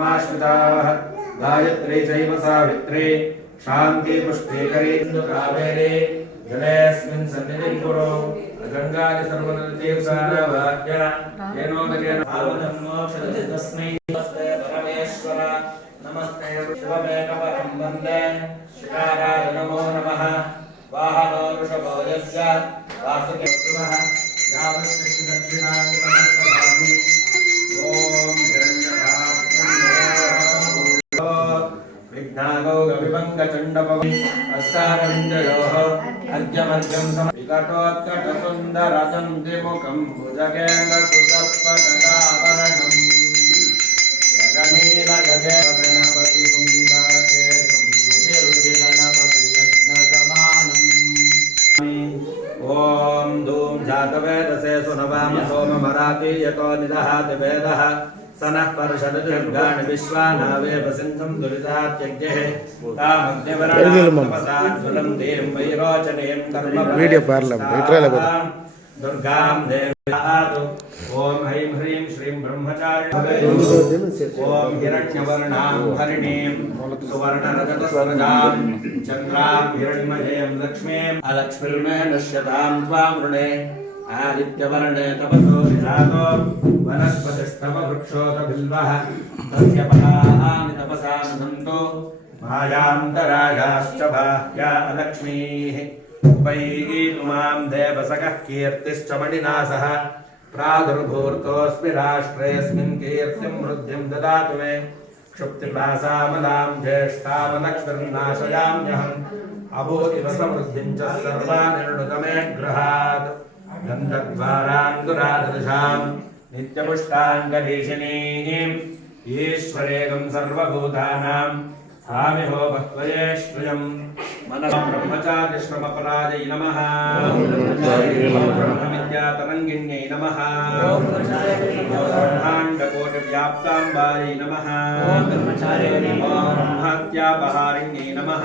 समाश्रिताः गायत्री चैव सावित्री शान्ति पुष्टिकरी कावेरी जलेऽस्मिन् सन्निधिं कुरु गङ्गादि सर्वतीर्थारवाक्य येनोदकेन पावनं मोक्षदति तस्मै नमस्ते परमेश्वर नमस्ते शिवमेकपरं वन्दे शिकाराय नमो नमः वाहनो वृषभो यस्य वासुदेवः यावत् दक्षिणानि समस्तभागि ॐ विघ्नागौ गविभङ्गचण्डपवि अस्तारविन्दयोः अर्घ्यमर्घ्यं विकटोत्कटसुन्दरतन्त्रिमुखं भुजगेन्द्रसुसर्पगदाभरणम् गगनीलगगनपतिसुन्दरकेशं ऋषिगणपतियज्ञसमानम् ॐ धूम जातवेदसे सुनवाम सोममराति यतो निदहाति वेदः सनः पर्षदुर्गाणि विश्वानावेव सिन्धुं दुरितात्यज्ञः तामग्निवरणापसाज्वलन्तीं वैरोचनीं कर्म दुर्गां देवयातु ॐ ऐं ह्रीं श्रीं ब्रह्मचारिणे ॐ हिरण्यवर्णां हरिणीं सुवर्णरजतस्रजां चन्द्रां हिरण्मयीं लक्ष्मीं अलक्ष्मीर्मे नश्यतां त्वां वृणे आदित्यवर्णे तपसो विजातो वनस्पतिस्तव वृक्षोत बिल्वः तस्य फलानि तपसा नुदन्तो मायान्तरायाश्च बाह्या अलक्ष्मीः उपैगीतुमां देवसखः कीर्तिश्च मणिनासः प्रादुर्भूर्तोऽस्मि राष्ट्रेऽस्मिन् कीर्तिं वृद्धिं ददातु मे क्षुप्तिपासामलां ज्येष्ठामलक्ष्मीर्नाशयाम्यहम् अभूतिव समृद्धिं च सर्वानिर्णुतमे गृहात् गन्धद्वारान्दुरादृशां नित्यपुष्टाङ्गरीशिनीम् ईश्वरेगं सर्वभूतानां स्वामिहो भक्त्वये श्रियम् मनः ब्रह्मचार्यश्रमपराजै नमः ब्रह्मविद्यातरङ्गिण्यै नमः ब्रह्माण्डकोटिव्याप्ताम्बायै नमः ब्रह्महत्यापहारिण्यै नमः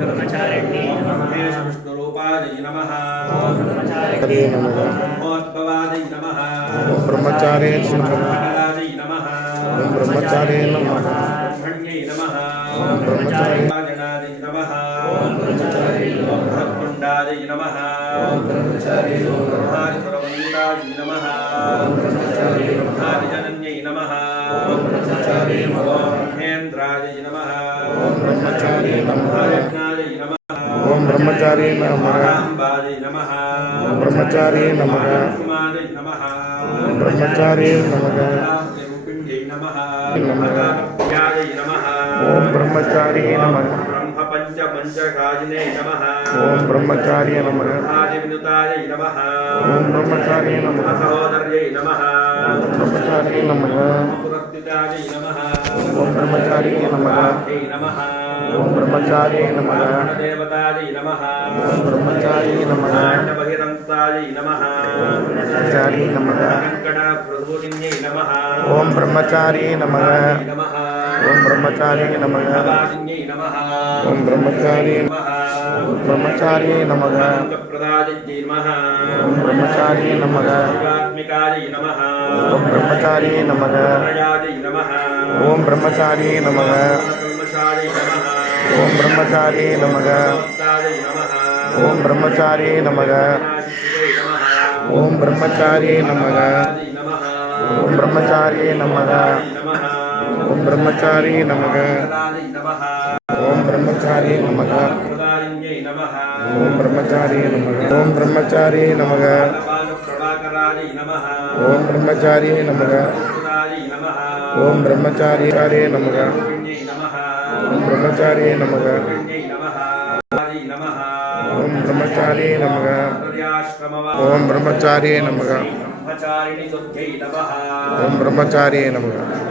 ब्रह्मेश विष्णुरूपायै नमः ब्रह्मोद्भवायै नमः ब्रह्मचार्य नमः ब्रह्मचार्य नमः ब्रह्मण्यै नमः ब्रह्मचार्याजनायै नमः ब्रह्मकुण्डायै नमः ब्रह्मादिसुरवन्दितायै नमः ब्रह्मादिजनन्यै नमः ब्रह्मेन्द्रायै नमः ब्रह्मयज्ञायै नमः ओम ब्रह्मचारी नमः अम्बायै नमः ब्रह्मचारी नमः सुमायै नमः ब्रह्मचारी नमः रूपिण्यै नमः ब्रह्मकार्यायै नमः ओम ब्रह्मचारी नमः ब्रह्मपञ्चपञ्चकाजिने नमः ओम ब्रह्मचारी नमः आदिविनुतायै नमः ओम ब्रह्मचारी नमः सहोदर्यै नमः ब्रह्मचारी नमः पुरस्थितायै नमः ओम ब्रह्मचारी नमः नमः ओम ब्रह्मचारी नमः देवतायै नमः ब्रह्मचारी नमः बहिरन्तायै नमः ब्रह्मचारी नमः कंकणप्रभूतिन्यै नमः ओम ब्रह्मचारी नमः नमः ओम ब्रह्मचारी नमः नवादिन्यै नमः ओम ब्रह्मचारी ब्रह्मचारी नमः प्रदादिन्यै नमः ओम ब्रह्मचारी नमः शिवात्मिकायै नमः ओम ब्रह्मचारी नमः प्रयायै नमः ओम ब्रह्मचारी नमः कल्मषायै नमः ओम ब्रह्मचारी नमः भक्तायै नमः ओम ब्रह्मचारी नमः ओम ब्रह्मचारी नमः ओम ब्रह्मचारी नमः ओम ब्रह्मचारी नमः ओम ब्रह्मचारी नमः ओम ब्रह्मचारी नमः ओम ब्रह्मचारी नमः ओम ब्रह्मचारी नमः ओम ब्रह्मचारी नमः ओम ब्रह्मचारी नमः ओम ब्रह्मचारी नमः ओम ब्रह्मचारी नमः ओम ब्रह्मचारी नमः